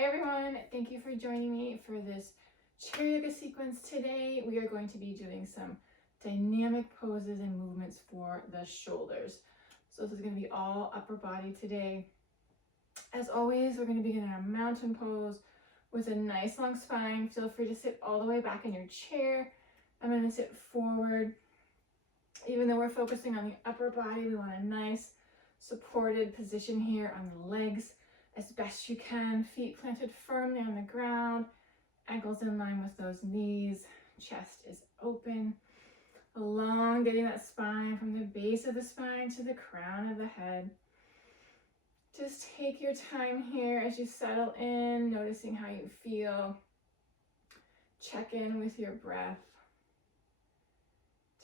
Hi everyone, thank you for joining me for this chair yoga sequence today. We are going to be doing some dynamic poses and movements for the shoulders. So this is going to be all upper body today. As always, we're going to begin in our mountain pose with a nice long spine. Feel free to sit all the way back in your chair. I'm going to sit forward. Even though we're focusing on the upper body, we want a nice supported position here on the legs as best you can. Feet planted firmly on the ground, ankles in line with those knees, chest is open. Elongating that spine from the base of the spine to the crown of the head. Just take your time here as you settle in, noticing how you feel. Check in with your breath.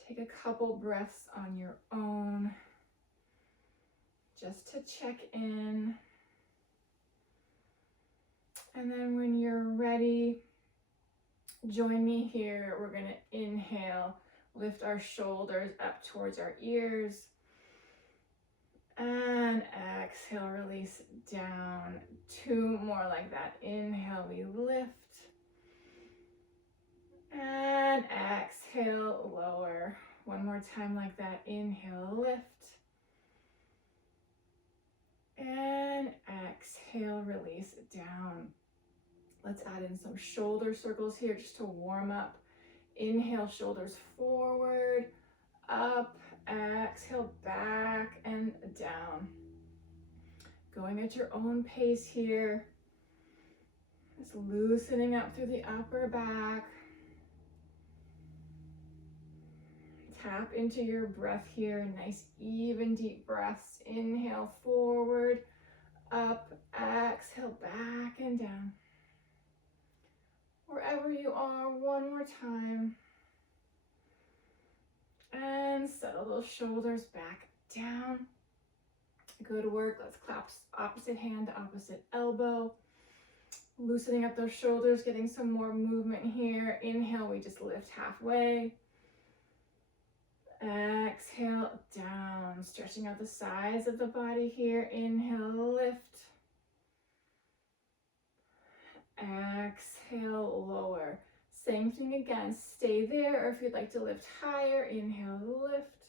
Take a couple breaths on your own, just to check in. And then when you're ready, join me here. We're going to inhale, lift our shoulders up towards our ears. And exhale, release down. Two more like that. Inhale, we lift. And exhale, lower. One more time like that. Inhale, lift. And exhale, release down. Let's add in some shoulder circles here just to warm up. Inhale, shoulders forward, up, exhale, back and down. Going at your own pace here. Just loosening up through the upper back. Tap into your breath here. Nice, even, deep breaths. Inhale, forward, up, exhale, back and down. Wherever you are, one more time. And settle those shoulders back down. Good work. Let's clasp opposite hand to opposite elbow. Loosening up those shoulders, getting some more movement here. Inhale, we just lift halfway. Exhale, down. Stretching out the sides of the body here. Inhale, lift. Exhale, lower. Same thing again. Stay there, or if you'd like to lift higher, inhale, lift.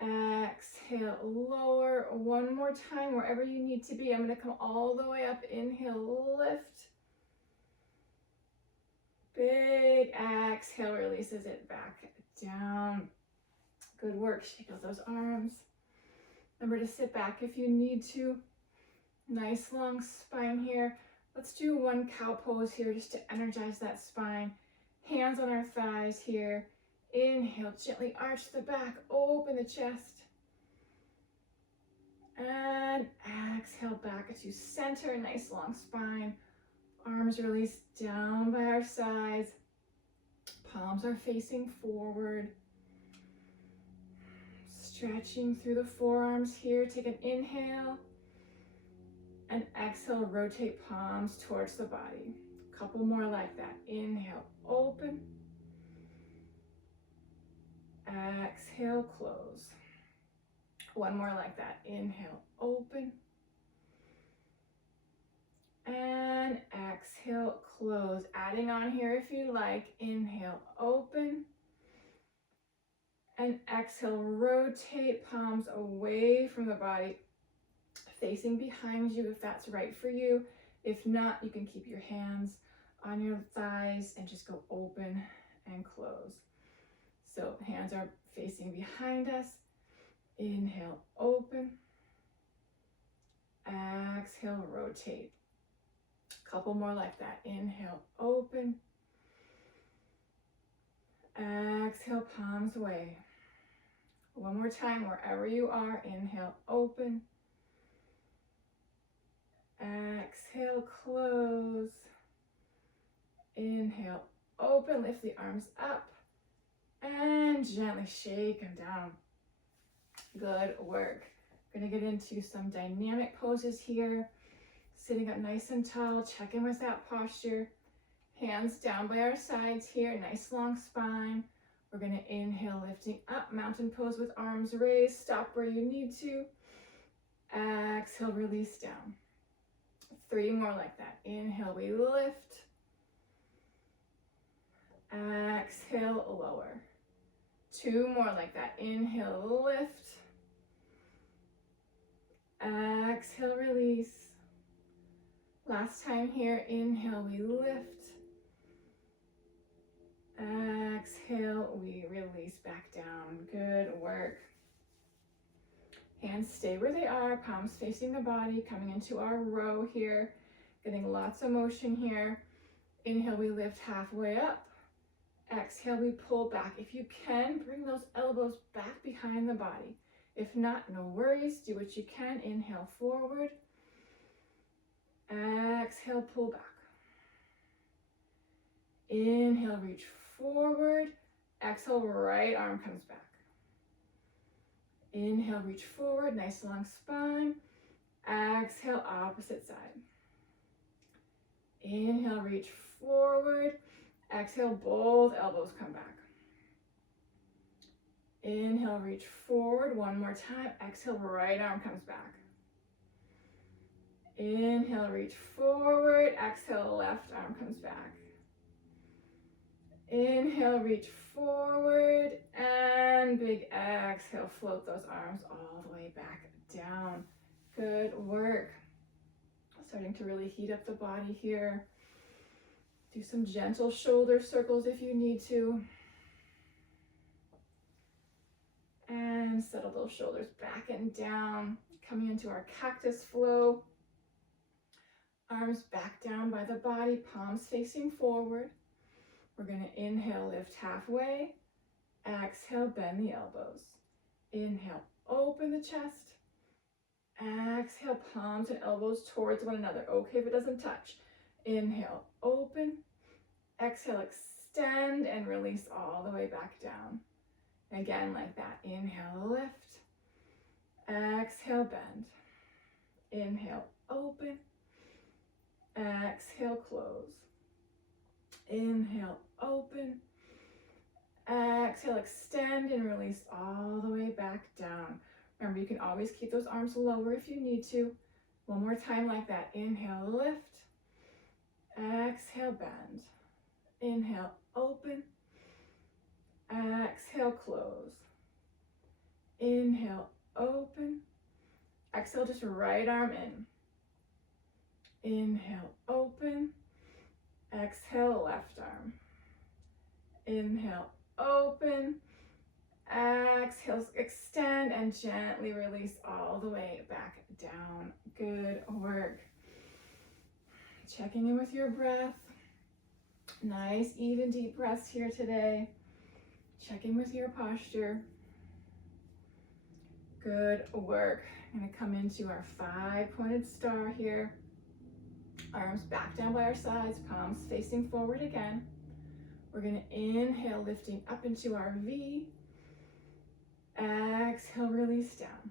Exhale, lower. One more time, wherever you need to be. I'm going to come all the way up. Inhale, lift. Big exhale, releases it back down. Good work. Shake out those arms. Remember to sit back if you need to. Nice long spine here. Let's do one cow pose here just to energize that spine. Hands on our thighs here. Inhale, gently arch the back, open the chest. And exhale back to center, nice long spine. Arms release down by our sides. Palms are facing forward. Stretching through the forearms here. Take an inhale. And exhale, rotate palms towards the body. A couple more like that. Inhale, open. Exhale, close. One more like that. Inhale, open. And exhale, close. Adding on here if you like. Inhale, open. And exhale, rotate palms away from the body, facing behind you if that's right for you. If not, you can keep your hands on your thighs and just go open and close. So hands are facing behind us. Inhale, open. Exhale, rotate. Couple more like that. Inhale, open. Exhale, palms away. One more time, wherever you are. Inhale, open. Exhale, close. Inhale, open, lift the arms up. And gently shake them down. Good work. We're going to get into some dynamic poses here. Sitting up nice and tall, check in with that posture. Hands down by our sides here, nice long spine. We're going to inhale, lifting up, mountain pose with arms raised. Stop where you need to. Exhale, release down. 3 more like that. Inhale, we lift. Exhale, lower. 2 more like that. Inhale, lift. Exhale, release. Last time here. Inhale, we lift. Exhale, we release back down. Good work. Hands stay where they are, palms facing the body, coming into our row here, getting lots of motion here. Inhale, we lift halfway up. Exhale, we pull back. If you can, bring those elbows back behind the body. If not, no worries, do what you can. Inhale, forward. Exhale, pull back. Inhale, reach forward. Exhale, right arm comes back. Inhale, reach forward, nice long spine. Exhale, opposite side. Inhale, reach forward. Exhale, both elbows come back. Inhale, reach forward. One more time. Exhale, right arm comes back. Inhale, reach forward. Exhale, left arm comes back. Inhale, reach forward, and big exhale, float those arms all the way back down. Good work. Starting to really heat up the body here. Do some gentle shoulder circles if you need to. And settle those shoulders back and down, coming into our cactus flow. Arms back down by the body, palms facing forward. We're going to inhale, lift halfway. Exhale, bend the elbows. Inhale, open the chest. Exhale, palms and elbows towards one another. Okay if it doesn't touch. Inhale, open. Exhale, extend and release all the way back down. Again, like that. Inhale, lift. Exhale, bend. Inhale, open. Exhale, close. Inhale, open. Exhale, extend and release all the way back down. Remember, you can always keep those arms lower if you need to. One more time like that. Inhale, lift. Exhale, bend. Inhale, open. Exhale, close. Inhale, open. Exhale, just right arm in. Inhale, open. Exhale, left arm. Inhale, open. Exhale, extend and gently release all the way back down. Good work. Checking in with your breath. Nice, even deep breaths here today. Checking with your posture. Good work. I'm going to come into our 5-pointed star here. Arms back down by our sides, palms facing forward again. We're going to inhale, lifting up into our V. Exhale, release down.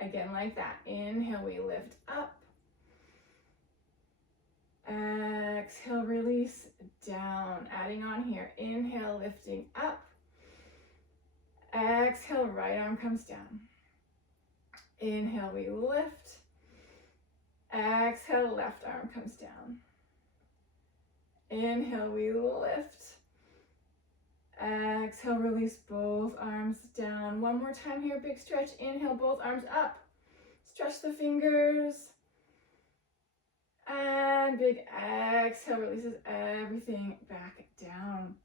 Again, like that. Inhale, we lift up. Exhale, release down. Adding on here. Inhale, lifting up. Exhale, right arm comes down. Inhale, we lift. Exhale, left arm comes down. Inhale, we lift. Exhale, release both arms down. One more time here, big stretch. Inhale, both arms up. Stretch the fingers. And big exhale releases everything back down.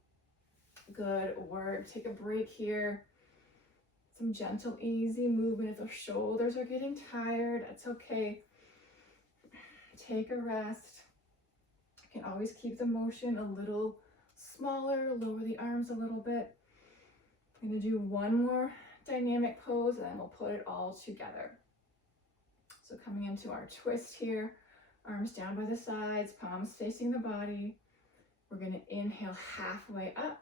Good work. Take a break here. Some gentle, easy movement. If those shoulders are getting tired, that's okay. Take a rest. You can always keep the motion a little smaller, lower the arms a little bit. I'm going to do one more dynamic pose and then we'll put it all together. So coming into our twist here, arms down by the sides, palms facing the body. We're going to inhale halfway up.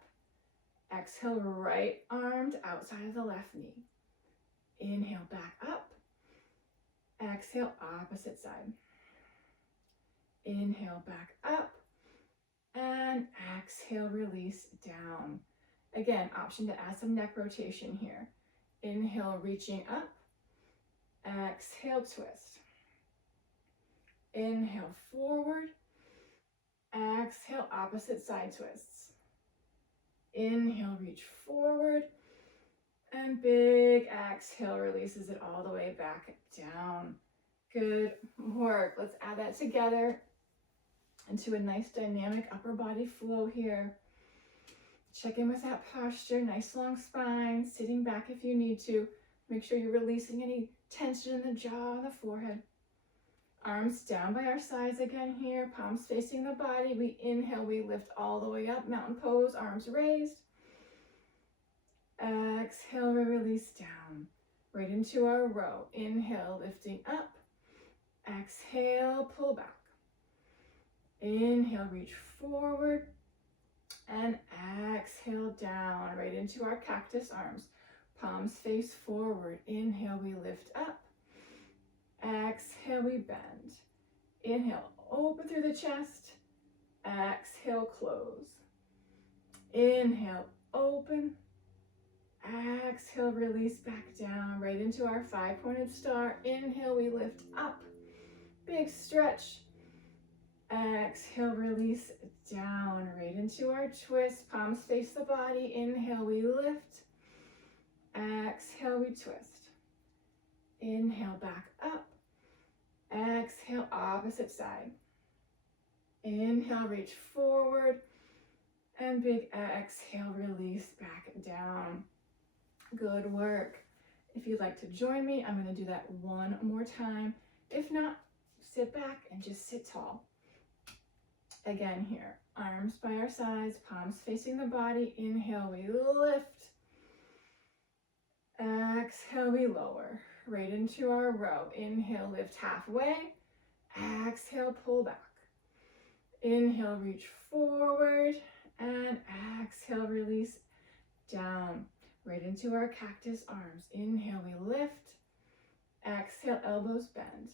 Exhale, right arm to outside of the left knee. Inhale, back up. Exhale, opposite side. Inhale, back up. And exhale, release down. Again, option to add some neck rotation here. Inhale, reaching up. Exhale, twist. Inhale, forward. Exhale, opposite side twists. Inhale, reach forward. And big exhale releases it all the way back down. Good work. Let's add that together into a nice dynamic upper body flow here. Check in with that posture, nice long spine, sitting back if you need to. Make sure you're releasing any tension in the jaw and the forehead. Arms down by our sides again here, palms facing the body. We inhale, we lift all the way up, mountain pose, arms raised. Exhale, we release down, right into our row. Inhale, lifting up. Exhale, pull back. Inhale, reach forward. And exhale down, right into our cactus arms. Palms face forward. Inhale, we lift up. Exhale, we bend. Inhale, open through the chest. Exhale, close. Inhale, open. Exhale, release back down, right into our five-pointed star. Inhale, we lift up. Big stretch. Exhale, release down, right into our twist. Palms face the body. Inhale, we lift. Exhale, we twist. Inhale, back up. Exhale, opposite side. Inhale, reach forward. And big exhale, release back down. Good work. If you'd like to join me, I'm going to do that one more time. If not, sit back and just sit tall. Again here, arms by our sides, palms facing the body. Inhale, we lift. Exhale, we lower, right into our row. Inhale, lift halfway. Exhale, pull back. Inhale, reach forward. And exhale, release down, right into our cactus arms. Inhale, we lift. Exhale, elbows bend.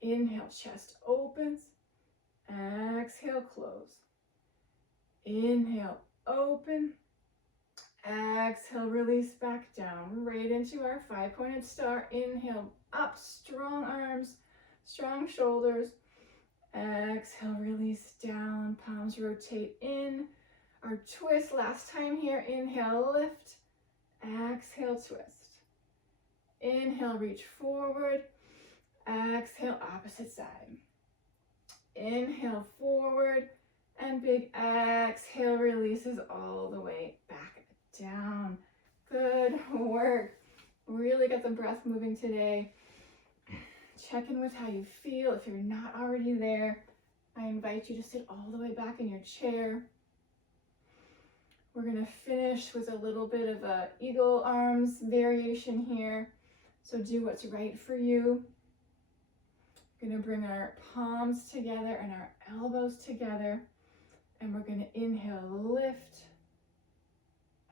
Inhale, chest opens. Exhale, close. Inhale, open. Exhale, release back down, right into our five-pointed star. Inhale, up, strong arms, strong shoulders. Exhale, release down, palms rotate in. Our twist, last time here. Inhale, lift. Exhale, twist. Inhale, reach forward. Exhale, opposite side. Inhale, forward, and big exhale releases all the way back down. Good work. Really got the breath moving today. Check in with how you feel. If you're not already there, I invite you to sit all the way back in your chair. We're going to finish with a little bit of a eagle arms variation here. So do what's right for you. We're going to bring our palms together and our elbows together, and we're going to inhale, lift,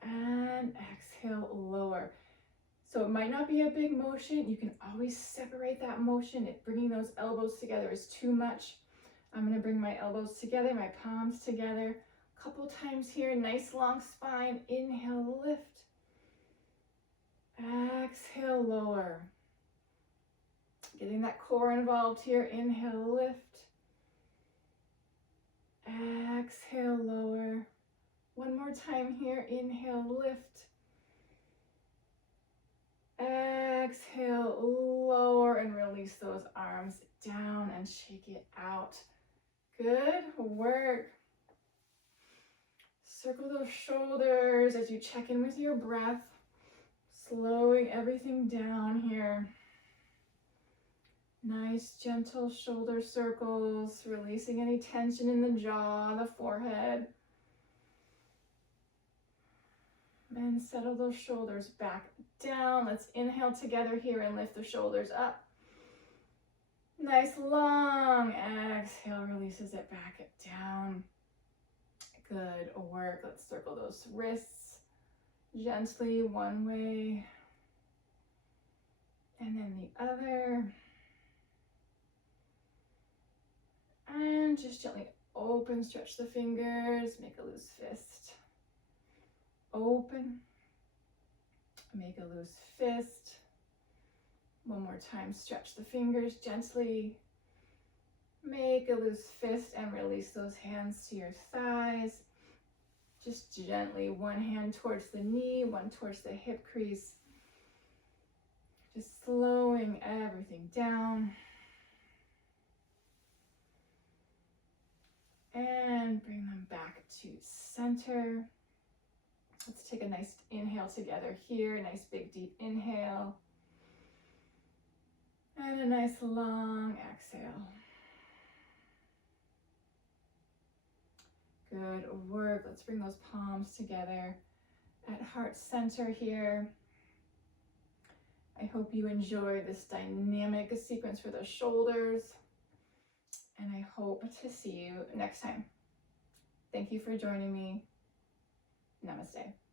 and exhale, lower. So it might not be a big motion. You can always separate that motion. If bringing those elbows together is too much, I'm going to bring my elbows together, my palms together. A couple times here, nice long spine. Inhale, lift. Exhale, lower. Getting that core involved here. Inhale, lift. Exhale, lower. One more time here. Inhale, lift. Exhale, lower, and release those arms down and shake it out. Good work. Circle those shoulders as you check in with your breath. Slowing everything down here. Nice, gentle shoulder circles, releasing any tension in the jaw, the forehead. And settle those shoulders back down. Let's inhale together here and lift the shoulders up. Nice, long exhale releases it back down. Good work. Let's circle those wrists gently one way and then the other. And just gently open, stretch the fingers, make a loose fist. Open, make a loose fist. One more time, stretch the fingers gently. Make a loose fist and release those hands to your thighs. Just gently, one hand towards the knee, one towards the hip crease. Just slowing everything down. And bring them back to center. Let's take a nice inhale together here. Nice big deep inhale. And a nice long exhale. Good work. Let's bring those palms together at heart center here. I hope you enjoy this dynamic sequence for the shoulders, and I hope to see you next time. Thank you for joining me. Namaste.